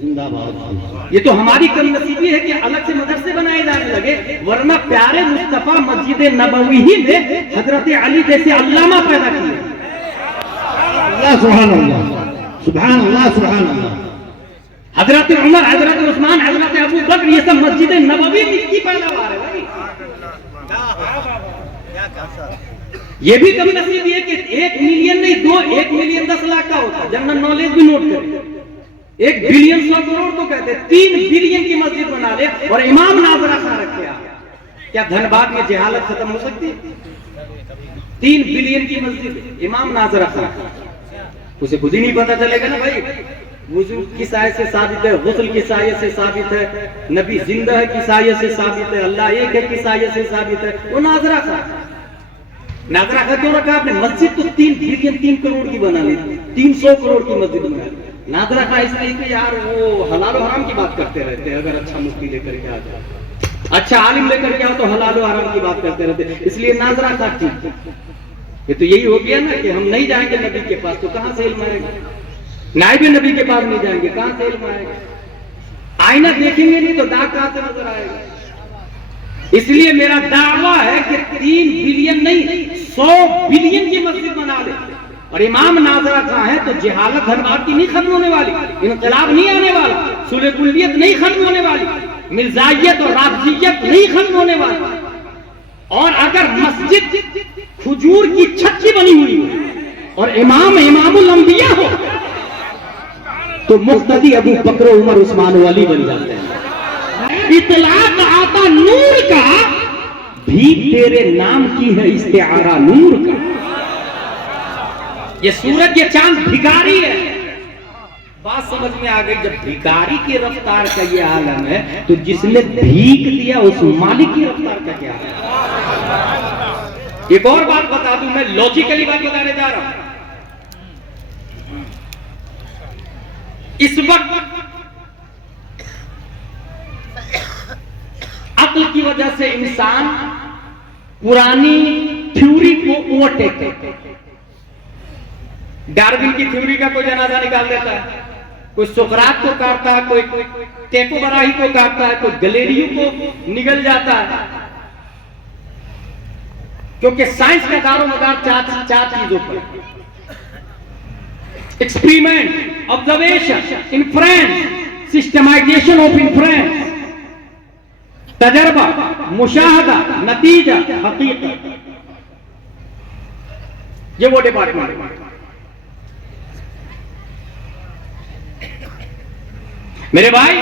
जिंदाबाद। ये तो हमारी कमनसीबी है कि अलग से मदरसे बनाए जाने लगे, वरना प्यारे मुस्तफा मस्जिद नबवी ही में हजरत अली जैसे अल्लामा पैदा किए। अल्लाह सुभान अल्लाह, सुभान अल्लाह, सुभान अल्लाह। हजरत उमर, हजरत उस्मान, हजरत अबू बकर, ये सब मस्जिद नबवी की पैदावार है भाई। ये भी कमनसीबी है कि 1 मिलियन नहीं, 1 मिलियन 10 लाख का होता है। जनरल नॉलेज भी नोट करें, 1 बिलियन 100 करोड़ तो कहते हैं, 3 बिलियन की मस्जिद बना ले और इमाम नाजरा खा रखे आप। क्या धनबाद में जहालत खत्म हो सकती है? 3 बिलियन की मस्जिद, इमाम नाजरा खा, उसे खुद ही नहीं पता चलेगा ना भाई। वुजू किस आयत से साबित है, गुस्ल किस आयत से साबित है, नबी जिंदा है किस आयत से साबित है, अल्लाह एक है किस आयत से साबित है। वो नाजरा खा, नाजरा खा क्यों रखा आपने? मस्जिद तो 3 बिलियन 3 करोड़ की बना ली, 300 करोड़ की मस्जिद बना ली। नाजरा खा इसलिए कि यार वो हलाल और हराम की बात करते रहते हैं। अगर अच्छा मुफ्ती लेकर के आ जाए, अच्छा आलिम लेकर के आओ तो हलाल और हराम की बात करते रहते हैं, इसलिए नाजरा खा ठीक। ये तो यही हो गया ना कि हम नहीं जाएंगे नबी के पास तो कहां से इल्म आएगा, नाइब नबी के पास नहीं जाएंगे कहां से इल्म आएगा, आईना देखेंगे नहीं तो दाग कहां से नजर आएगा। इसलिए मेरा दावा है कि 3 बिलियन नहीं 100 बिलियन की मस्जिद बना ले और इमाम नाजरा खा है तो जहालत धनबाद की नहीं खत्म होने वाली, इनकलाब नहीं आने वाला, सुलह कुल्लियत नहीं खत्म होने वाली, मिर्जाइयत और राफजियत नहीं खत्म होने वाली। और अगर मस्जिद खजूर की छत की बनी हुई हो और इमाम इमामुल अंबिया हो तो मुक्तदी अबू बकर, उमर, उस्मान, अली बन जाते हैं। इतलाक आता नूर का भी तेरे नाम की है इस्तिआरा नूर का। ये सूरज ये चांद भिखारी है। बात समझ में आ गई? जब भिखारी की रफ्तार का ये आलम है तो जिसने भीख दिया उस मालिक की रफ्तार का क्या है? एक और बात बता दूं, मैं लॉजिकली बात बताने जा रहा हूं। इस वक्त अक्ल की वजह से इंसान पुरानी थ्योरी को ओवरटेक करता है। डार्विन की थ्योरी का कोई जनाजा निकाल देता है, कोई सुकरात को काटता है, कोई टेको बराही को काटता है, कोई गलेरियो को निगल जाता है, क्योंकि साइंस का दारोमदार 4 चीजों पर: experiment, observation, inference, systematisation of inference, तजर्बा, मुशाहदा, नतीजा, हकीकत। ये वो डिपार्टमेंट। मेरे भाई,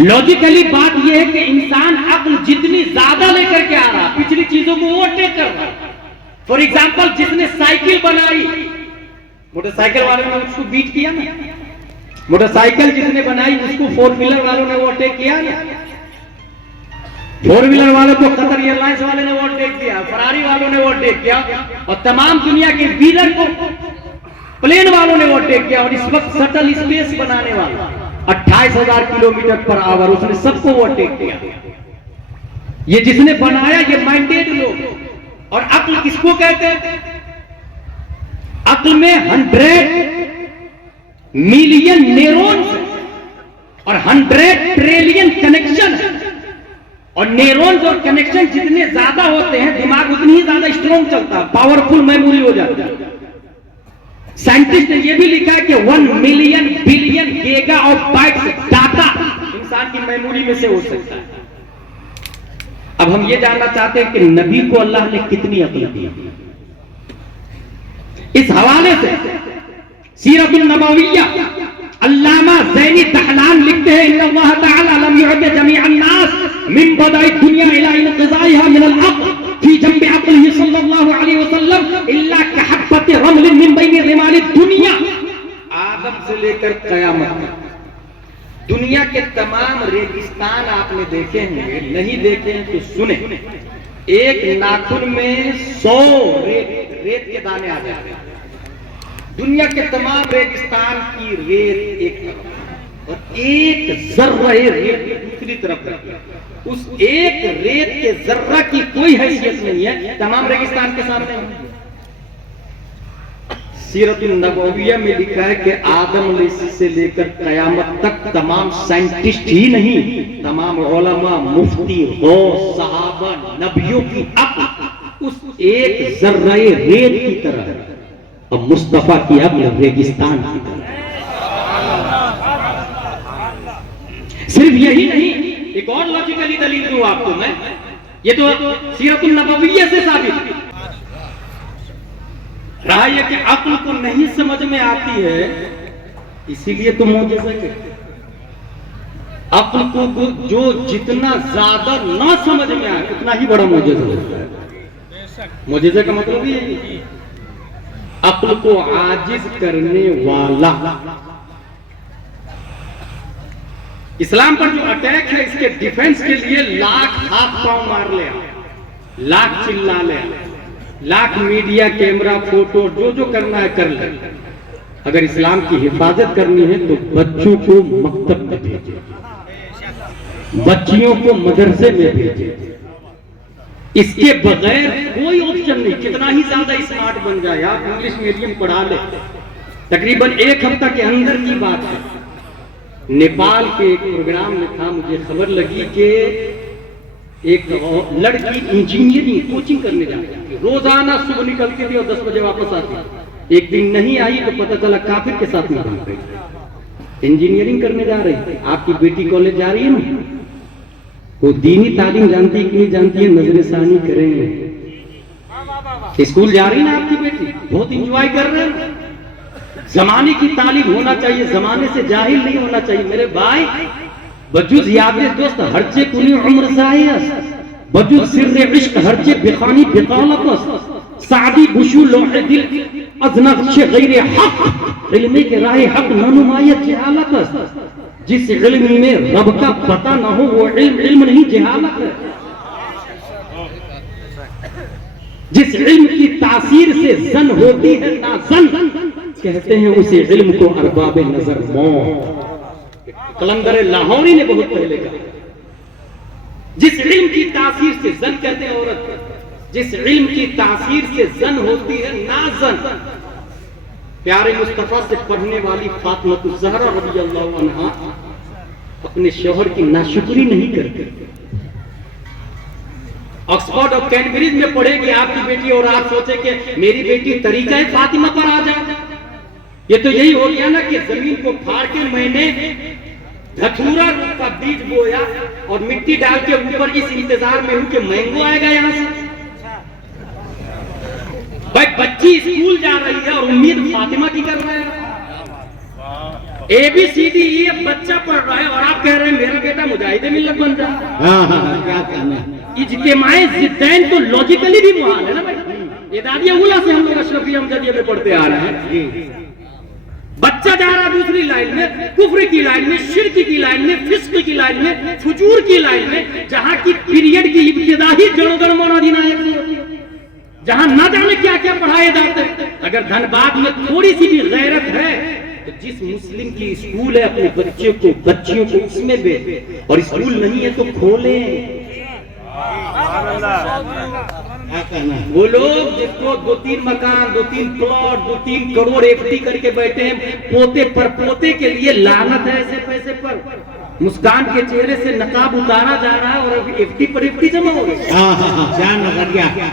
लॉजिकली बात यह है कि इंसान अक्ल जितनी ज्यादा लेकर के आ रहा, पिछली चीजों को ओवरटेक कर रहा। फॉर एग्जाम्पल, जिसने साइकिल बनाई, मोटरसाइकिल वालों ने उसको बीट किया ना, मोटरसाइकिल जिसने बनाई उसको 4 व्हीलर वालों ने ओवरटेक किया ना, 4 व्हीलर वालों को कतर एयरलाइंस वाले ने ओवरटेक किया, फरारी वालों ने ओवरटेक किया, और तमाम दुनिया के लीडर को प्लेन वालों ने ओवरटेक किया। और इस वक्त शटल स्पेस बनाने वाला 28,000 किलोमीटर पर आवर, उसने सबको ओवरटेक किया। ये जिसने बनाया ये माइंडेड लोग। और अक्ल किसको कहते हैं? अक्ल में 100 मिलियन न्यूरॉन्स और 100 ट्रिलियन कनेक्शन है। और न्यूरॉन्स और कनेक्शन जितने ज्यादा होते हैं दिमाग उतनी ही ज्यादा स्ट्रॉन्ग चलता है, पावरफुल मेमोरी हो जाता है। साइंटिस्ट ने यह भी लिखा है कि 1 million billion giga of bytes data इंसान की मेमोरी में से हो सकता है। अब हम ये जानना चाहते हैं कि नबी को अल्लाह ने कितनी अक्ल दी। इस हवाले से सीरतुन नबविय्या अल्लामा ज़ैनी तहलान लिखते हैं, इन्नल्लाह तआला लम युअद जमीअन नास मिन बदाई दुनिया इला इंक़िज़ाइहा मिन अल-अक़्ल फी जंबि अक़्लिही सल्लल्लाहु अलैहि वसल्लम इल्ला कहब्बति रमलिन मिन बैनि रिमालि दुनिया। आदम से लेकर क़यामत तक दुनिया के तमाम रेगिस्तान आपने देखे होंगे, नहीं देखे हैं तो सुने। एक नाखून में 100 रेत के दाने आ जाते हैं। दुनिया के तमाम रेगिस्तान की रेत एक तरफ और एक जर्रा रेत दूसरी तरफ। उस एक रेत के जर्रा की कोई हैसियत नहीं है तमाम रेगिस्तान के सामने। सीरतुन नबविया में लिखा है कि आदम से लेकर कयामत तक तमाम साइंटिस्ट ही नहीं, तमाम उलमा, मुफ्ती, गौस, सहाबा, नबियों की अक्ल उस एक जर्रे रेत की तरह है और मुस्तफा की अक्ल रेगिस्तान की तरह। सिर्फ यही नहीं, एक और लॉजिकली दलील दूं आपको मैं, ये तो सीरतुन नबविया से साबित रहा है कि अक्ल को नहीं समझ में आती है, इसीलिए तो मौजूदा के अक्ल को जो जितना ज्यादा ना समझ में आए उतना ही बड़ा मौजूदा होता है। मौजूदा का मतलब ये है अक्ल को आजिज करने वाला। इस्लाम पर जो अटैक है इसके डिफेंस के लिए लाख हाथ पांव मार ले, लाख चिल्ला ले, लाख मीडिया, कैमरा, फोटो, जो जो करना है कर ले। अगर इस्लाम की हिफाजत करनी है तो बच्चों को मकतब में भेजे, बच्चियों को मदरसे में भेजे, इसके बगैर कोई ऑप्शन नहीं। कितना ही ज्यादा स्मार्ट बन जाए आप, इंग्लिश मीडियम पढ़ा ले। तकरीबन एक हफ्ता के अंदर की बात है, नेपाल के एक प्रोग्राम में था, मुझे खबर लगी कि एक लड़की इंजीनियरिंग कोचिंग करने जा रही थी, रोजाना सुबह निकलती थी और 10 बजे वापस आती। एक दिन नहीं आई तो पता चला काफिर के साथ में भाग गई। इंजीनियरिंग करने जा रही थी। आपकी बेटी कॉलेज जा रही है ना, वो दीनी तालीम जानती है कि नहीं जानती है, नजरसानी करेंगे। स्कूल जा रही ना आपकी बेटी, बहुत इंजॉय कर रहे हैं। जमाने की तालीम होना चाहिए, जमाने से जाहिल नहीं होना चाहिए मेरे भाई। बजुज याद दोस्त हरचे कुनी उम्र जायस, बजुज सिर इश्क हरचे बिखानी बिकालतस, सादी बुशु लोहे दिल अजनक शे गैर हक, इल्मे के राह हक ननुमायत जहालतस। जिस इल्म में रब का पता ना हो वो इल्म नहीं, जहालत है। जिस इल्म की तासीर से जन होती है ना जन, कहते हैं उसी इल्म को अरबाबे नजर मौत। कलंदर लाहौरी ने बहुत पहले कहा, जिस इल्म की तासीर से जन कहते हैं औरत, जिस इल्म की तासीर से जन होती है नाजन। प्यारे मुस्तफा से पढ़ने वाली फातिमा ज़हरा रज़ी अल्लाहु अन्हा अपने शौहर की नाशुक्री नहीं करती। ऑक्सफोर्ड और कैम्ब्रिज में पढ़ेगी आपकी बेटी और आप सोचे कि मेरी बेटी तरीका फातिमा पर आ जाए। ये तो यही हो गया ना कि जमीन को फाड़ के मैंने धतूरा का बीज बोया और मिट्टी डाल के ऊपर इस इंतजार में हूं कि मैंगो आएगा यहां से। भाई बच्ची स्कूल जा रही है और उम्मीद फातिमा की कर रहे हैं। ABCD ये बच्चा पढ़ रहा है और आप कह रहे हैं मेरा बेटा मुजाहिदे मिल्लत बन जाए। क्या करना, इज्तिमाई जिद्दैन तो लॉजिकली भी मुहाल है ना भाई। ये दादिया उला से हम लोग अशरफी अमजदिया में पढ़ते आ रहे हैं। बच्चा जा रहा दूसरी लाइन में, कुफ्र की लाइन में, शिर्क की लाइन में, फिस्क की लाइन में, फुजूर की लाइन में, जहां की पीरियड की इब्तिदा ही जड़ोगड़ मोनाधिनायक से होती है, जहां ना जाने क्या क्या पढ़ाए जाते हैं। अगर धनबाद में थोड़ी सी भी गैरत है तो जिस मुस्लिम की स्कूल है अपने बच्चे को बच्चियों को उसमें भेजे, और स्कूल नहीं है तो खोले। वो लोग जिसको 2-3 मकान, 2-3 प्लॉट, 2-3 करोड़ FD करके बैठे हैं, पोते पर पोते के लिए लानत है ऐसे पैसे पर। मुस्कान के चेहरे से नकाब उतारा जा रहा है और FD पर FD जमा हो गया।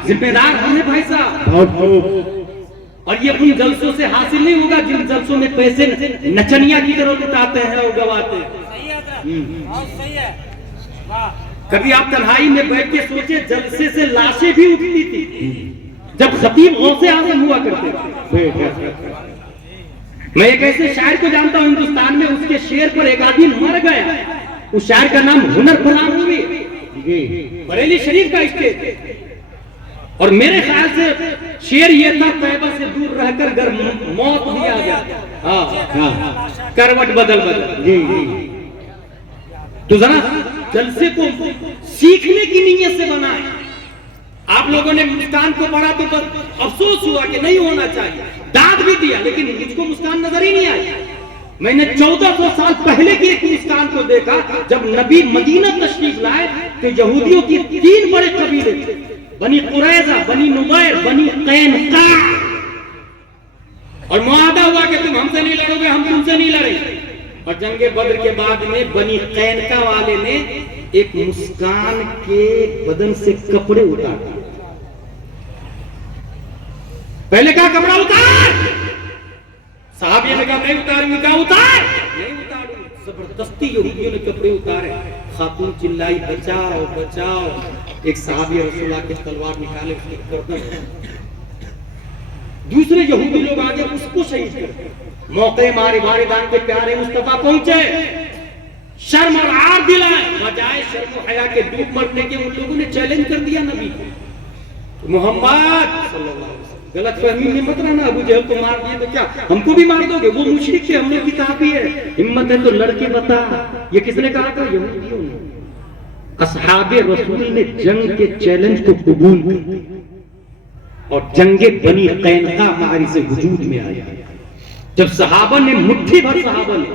जिम्मेदार हमने भाई साहब। और ये उन जलसों से हासिल नहीं होगा जिन जलसों में पैसे नचनिया की तरह लुटाते हैं और गवाते हैं। कभी आप तन्हाई में बैठ के सोचे, जलसे से लाशें भी उठती थी जब खतीब गौसे आजम हुआ करते थे। मैं एक ऐसे शायर को जानता हूं हिंदुस्तान में, उसके शेर पर एक आदमी मर गया। उस शायर का नाम हुनर फलाम हुई, बरेली शरीफ का स्टेट। और मेरे ख्याल से शेर ये था, तैयबा से दूर रहकर घर मौत भी आ गया। करवट बदल बदल। तो जरा जलसे को सीखने की नीयत से बनाए। आप लोगों ने मुस्कान को पढ़ा तो बस अफसोस हुआ कि नहीं होना चाहिए, दाद भी दिया, लेकिन मुझको मुस्कान नजर ही नहीं आई। मैंने 1400 साल पहले की एक मुस्कान को देखा, जब नबी मदीना तशरीफ लाए तो यहूदियों की 3 बड़े कबीले थे, बनी कुरैजा, बनी नुमैर, बनी कैनुका। और मुआहदा हुआ कि तुम हमसे नहीं लड़ोगे, हम तुमसे नहीं लड़ेंगे। और जंगे बद्र के बाद में बनी कैनका वाले ने एक मुस्कान के बदन से कपड़े उतार दिए। पहले कहा कपड़ा उतार, साहब ये कहा नहीं उतारूंगी, कहा उतार, नहीं उतारूंगी। जबरदस्ती यहूदियों ने कपड़े उतारे। खातून चिल्लाई बचाओ बचाओ। एक साहबी रसूलुल्लाह के तलवार निकाले, उसकी गर्दन। दूसरे यहूदी लोग आगे उसको शहीद कर। मौके मारे बारिदान के प्यारे मुस्तफा पहुंचे, शर्म और आर दिलाए, बजाय शर्म और हया के डूब मरने के उन लोगों ने चैलेंज कर दिया नबी को। मोहम्मद सल्लल्लाहु अलैहि वसल्लम गलत फहमी में मत रहना, अबू जहल को मार दिए तो क्या हमको भी मार दोगे? वो मुशरिक थे, हम लोग की काफी है, हिम्मत है तो लड़के बता। ये किसने कहा था? यहूदियों ने। असहाबे रसूल ने जंग के चैलेंज को कबूल किया और जंगे बनी कैनका हमारी से वजूद में आया। जब सहाबा ने मुट्ठी भर सहाबा ने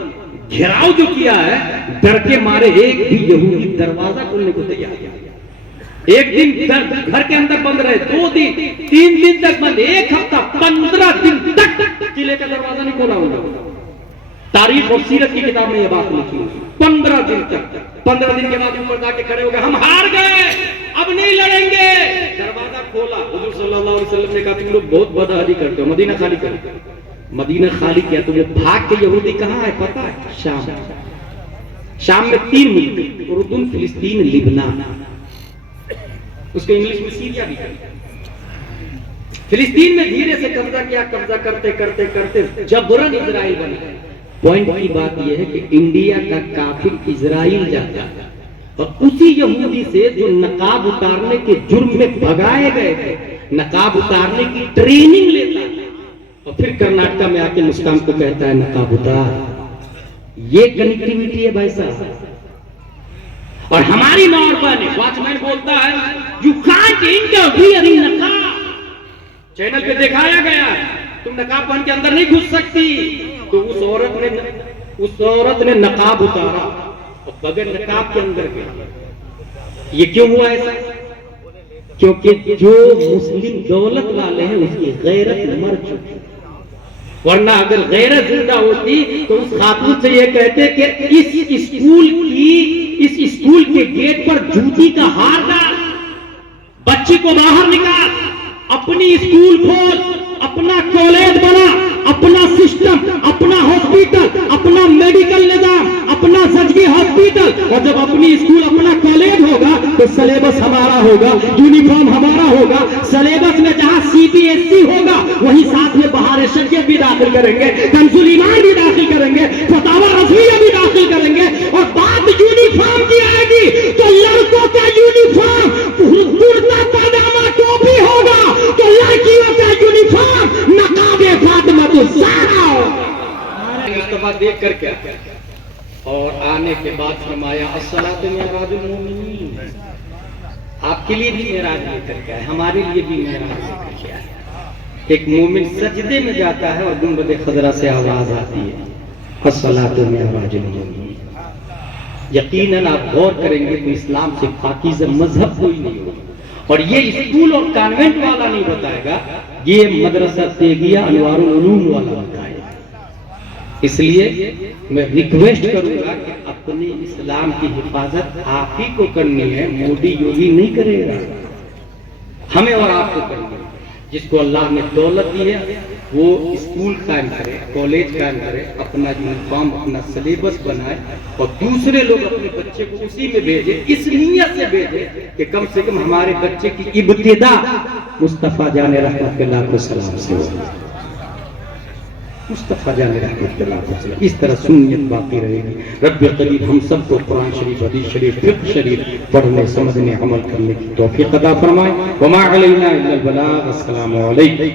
घेराव जो किया है, डर के मारे एक भी यहूदी दरवाजा खोलने को तैयार नहीं। एक दिन घर के अंदर बंद रहे, 2 दिन 3 दिन तक बंद, 1 हफ्ता 15 दिन तक किले का दरवाजा नहीं खोला होगा। तारीख और सीरत की किताब में यह बात लिखी है। 15 दिन तक। 15 दिन के बाद ऊपर जाके खड़े हो गए, हम हार गए, अब नहीं लड़ेंगे। दरवाजा खोला, हुजूर सल्लल्लाहु अलैहि वसल्लम ने कहा तुम लोग बहुत बदअहदी करते हो, मदीना खाली करो। मदीना खाली किया तो वो भाग के यहूदी कहां है पता है? शाम। शाम में 3 मुल्क, उर्दू, फिलिस्तीन, लिबनान, उसको इंग्लिश में सीरिया भी कहते हैं। फिलिस्तीन में धीरे से कब्जा किया, कब्जा करते करते करते जबरन इजराइल बना। पॉइंट की बात यह है कि इंडिया का काफिर इजराइल जाता है और उसी यहूदी से जो नकाब उतारने के जुर्म में भगाए गए थे, नकाब उतारने की ट्रेनिंग लेता है और फिर कर्नाटक में आके मुस्कान को कहता है नकाब उतार। ये कनेक्टिविटी है भाई साहब। और हमारी नॉर्मल है, वॉचमैन बोलता है यू कांट इंटरफियर इन नकाब। चैनल पे दिखाया गया तुम नकाब पहन के अंदर नहीं घुस सकती। तो उस औरत ने नकाब उतारा और बगैर नकाब के अंदर गई। ये क्यों हुआ ऐसा? क्योंकि जो मुस्लिम दौलत वाले हैं उसकी गैरत मर चुकी। वरना अगर गैरत जिंदा होती तो उस खातून से ये कहते कि इस स्कूल के गेट पर जूती का हार डाल, बच्ची को बाहर निकाल, अपनी स्कूल खोल, अपना कॉलेज बना, अपना सिस्टम, अपना हॉस्पिटल, अपना मेडिकल निजाम, अपना जजगी हॉस्पिटल। और जब अपनी स्कूल अपना कॉलेज होगा तो सिलेबस हमारा होगा, यूनिफॉर्म हमारा होगा। सिलेबस में जहां CBSE होगा वहीं साथ में बहार शरीयत भी दाखिल करेंगे, कंजुल ईमान भी दाखिल करेंगे, फतावा रफिया भी दाखिल करेंगे। और बात यूनिफॉर्म की आएगी तो लड़कों का यूनिफॉर्म कुर्ता पाजामा टोपी होगा, तो लड़कियों का यूनिफॉर्म नकाबे फातिमा तो ज़हरा होगा। मुस्तफा देख कर क्या और आने के बाद फरमाया अस्सलातु मिअराजुल मोमिनीन। आपके लिए भी मेराज लेकर के आए, हमारे लिए भी मेराज लेकर के आए। एक मोमिन सजदे में जाता है और गुंबद खजरा से आवाज आती है अस्सलातु मिअराजुल मोमिनीन। यकीनन आप गौर करेंगे तो इस्लाम से पाकीज़ा मजहब कोई नहीं होगा। और ये स्कूल और कॉन्वेंट वाला नहीं बताएगा, ये मदरसा तेगिया अनवारुल उलूम वाला बताएगा। इसलिए मैं रिक्वेस्ट करूंगा कि अपने इस्लाम की हिफाजत आप ही को करनी है, मोदी योगी नहीं करेगा, हमें और आपको करनी है। जिसको अल्लाह ने दौलत दी है वो स्कूल कायम करे, कॉलेज कायम करे, अपना यूनिफॉर्म, अपना सिलेबस बनाए और दूसरे लोग अपने बच्चे को उसी में भेजे, इस नियत से भेजे कि कम से कम हमारे बच्चे की इब्तिदा मुस्तफा जाने रहमतुल्लाह को सलाम से हो, मुस्तफा जाने रहमतुल्लाह को सलाम। इस तरह सुन्नियत बाकी रहेगी। रब्बे करीब हम सबको कुरान शरीफ, हदीस शरीफ, फिक्र शरीफ पढ़ने, समझने, अमल करने की तौफीक अता फरमाए। वमा अलैना इल्लल बलाग। अस्सलामु अलैकुम।